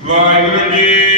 Твои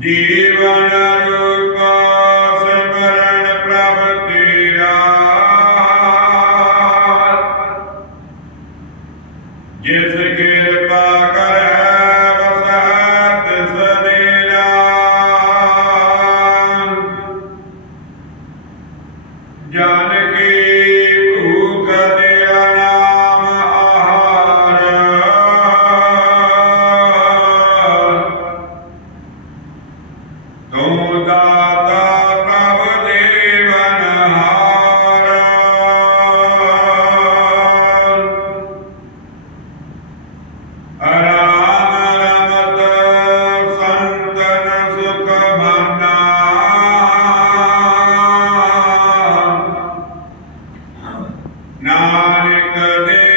ਜੀਵਨ ਰੂਪ ਸਿਮਰਨ ਪ੍ਰਭ ਤੇਰਾ। ਜਿਸ ਕਿਰਪਾ ਤੂੰ ਦਾਤਾ ਪ੍ਰਭ ਦੇਵਨਹਾਰ ਅਰਾਮ ਰਮਤ ਸੰਤਨ ਸੁਖ ਮਾਨਾ ਨਾਨਕ ਦੇ